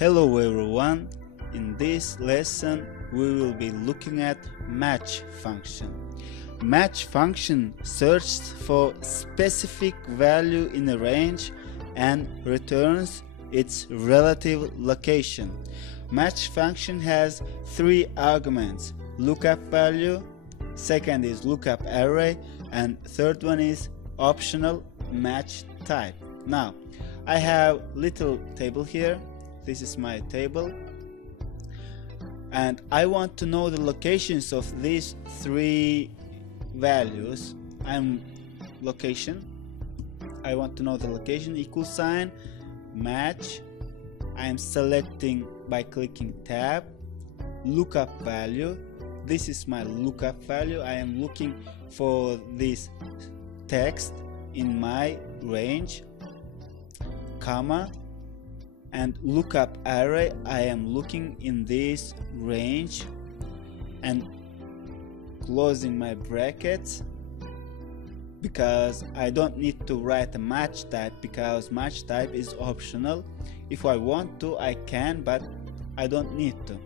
Hello everyone, in this lesson we will be looking at match function. Match function searches for specific value in a range and returns its relative location. Match function has three arguments: lookup value, second is lookup array, and third one is optional match type. Now I have little table here. This is my table, and I want to know the locations of these three values. I want to know the location, equal sign, match. I am selecting by clicking tab, lookup value. This is my lookup value. I am looking for this text in my range, comma, and lookup array. I am looking in this range and closing my brackets because I don't need to write a match type because match type is optional. If I want to, I can, but I don't need to.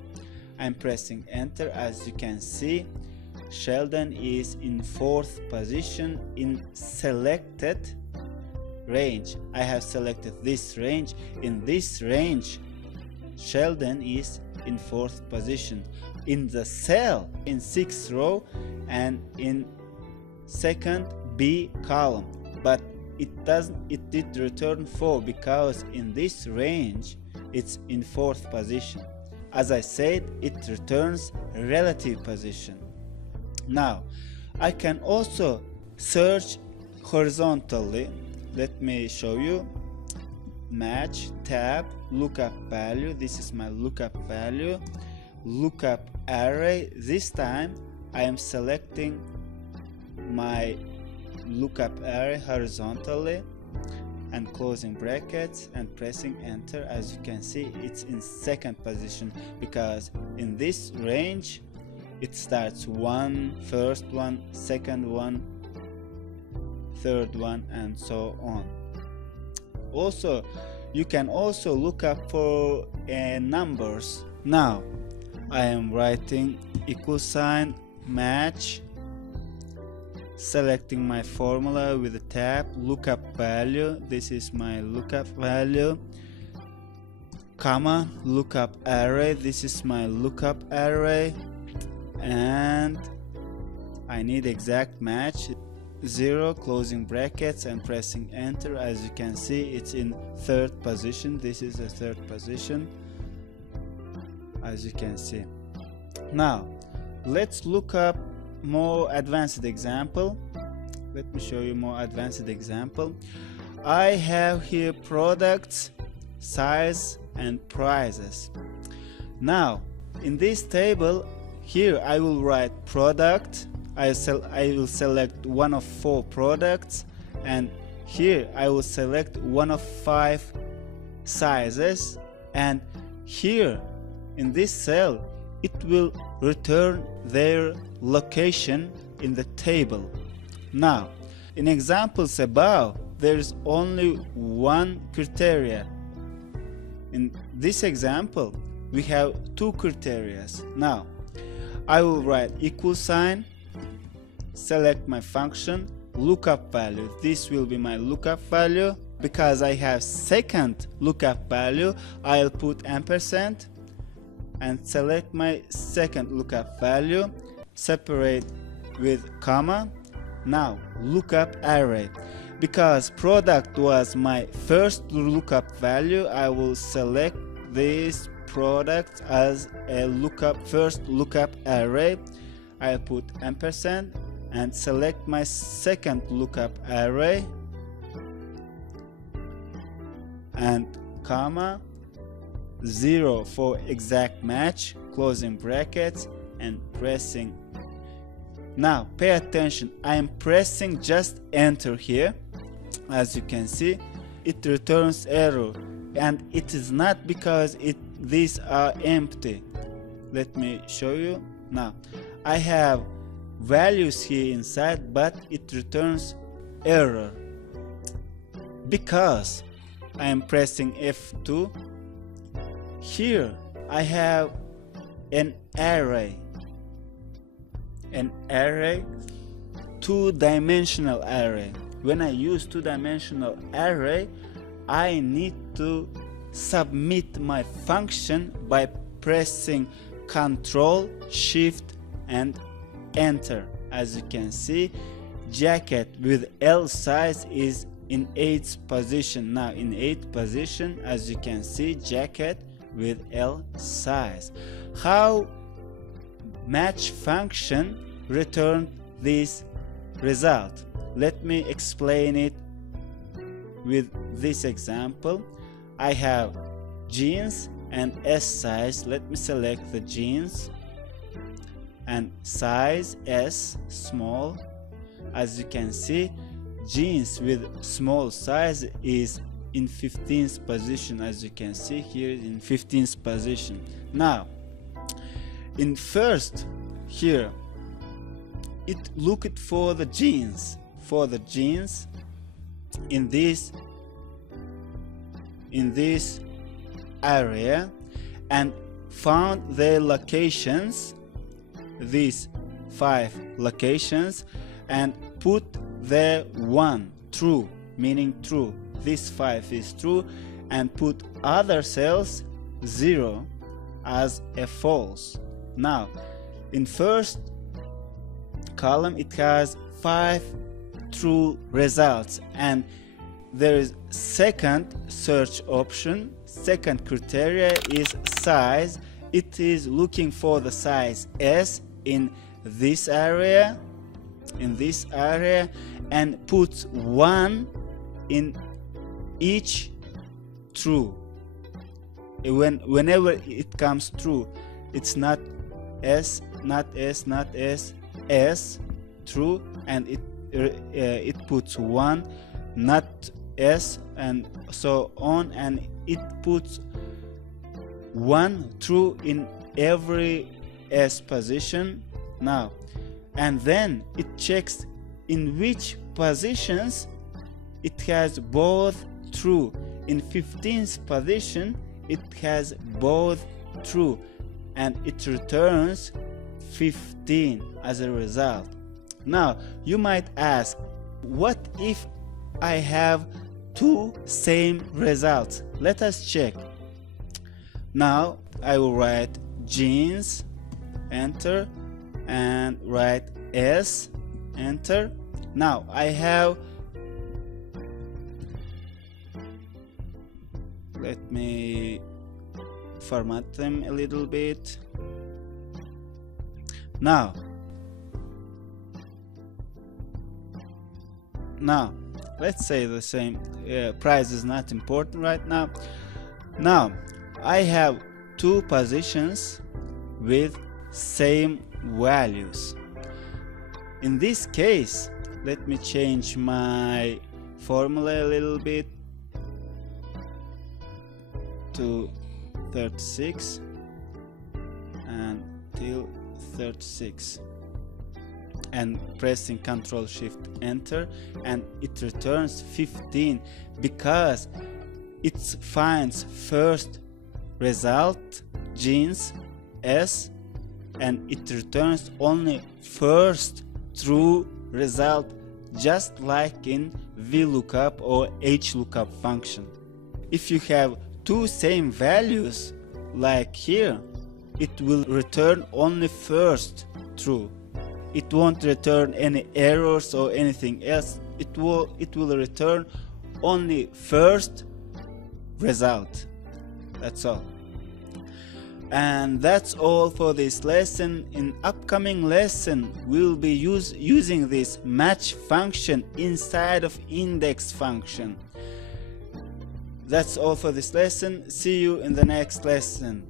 I'm pressing enter. As you can see, Sheldon is in 4th position in selected range. I have selected this range. In this range, Sheldon is in 4th position in the cell in 6th row and in 2nd B column, but it did return 4 because in this range it's in 4th position. As I said, it returns relative position. Now I can also search horizontally. Let me show you. Match, tab, lookup value. This is my lookup value. Lookup array. This time I am selecting my lookup array horizontally and closing brackets and pressing enter. As you can see, it's in 2nd position because in this range it starts 1, first one, second one, third one, and so on. Also, you can also look up for numbers. Now I am writing equal sign, match, selecting my formula with a tab, lookup value. This is my lookup value, comma, lookup array. This is my lookup array, and I need exact match. 0, closing brackets and pressing enter. As you can see, it's in 3rd position. This is the 3rd position, as you can see. Now let's look up more advanced example. Let me show you more advanced example. I have here products, size, and prices. Now in this table here I will write product. I will select one of 4 products, and here I will select one of 5 sizes, and here in this cell it will return their location in the table. Now in examples above, there is only one criteria. In this example we have 2 criteria. Now I will write equal sign, select my function, lookup value. This will be my lookup value. Because I have 2nd lookup value, I'll put ampersand and select my 2nd lookup value, separate with comma. Now lookup array. Because product was my 1st lookup value, I will select this product as a 1st lookup array. I put ampersand and select my 2nd lookup array and comma, 0 for exact match, closing brackets and pressing. Now pay attention, I am pressing just enter here. As you can see, it returns error, and it is not because these are empty. Let me show you. Now I have values here inside, but it returns error because I am pressing F2 here I have an array, two-dimensional array. When I use two-dimensional array, I need to submit my function by pressing Ctrl, Shift and Enter. As you can see, jacket with L size is in 8th position. Now in 8th position, as you can see, jacket with L size. How match function returned this result? Let me explain it with this example. I have jeans and S size. Let me select the jeans and size S, small. As you can see, jeans with small size is in 15th position. As you can see here, in 15th position. Now in first here, it looked for the jeans in this area and found their locations, these 5 locations, and put their 1 true, meaning true. This 5 is true, and put other cells 0 as a false. Now in first column it has 5 true results, and there is second search option. Second criteria is size. It is looking for the size S in this area, and puts 1 in each true. Whenever it comes true, it's not S, S true, and it puts 1, not S, and so on, and it puts 1 true in every S position. Now, and then it checks in which positions it has both true. In 15th position it has both true, and it returns 15 as a result. Now you might ask, what if I have 2 same results? Let us check. Now I will write jeans, enter, and write S, enter. Now I have, let me format them a little bit. Now let's say the same. Price is not important right now. Now I have 2 positions with same values. In this case, let me change my formula a little bit to 36 until 36, and pressing Ctrl Shift Enter, and it returns 15 because it finds first result jeans S, and it returns only first true result, just like in VLOOKUP or HLOOKUP function. If you have 2 same values like here, it will return only first true. It won't return any errors or anything else. It will return only first result. That's all. And that's all for this lesson. In upcoming lesson, we'll be using this match function inside of index function. That's all for this lesson. See you in the next lesson.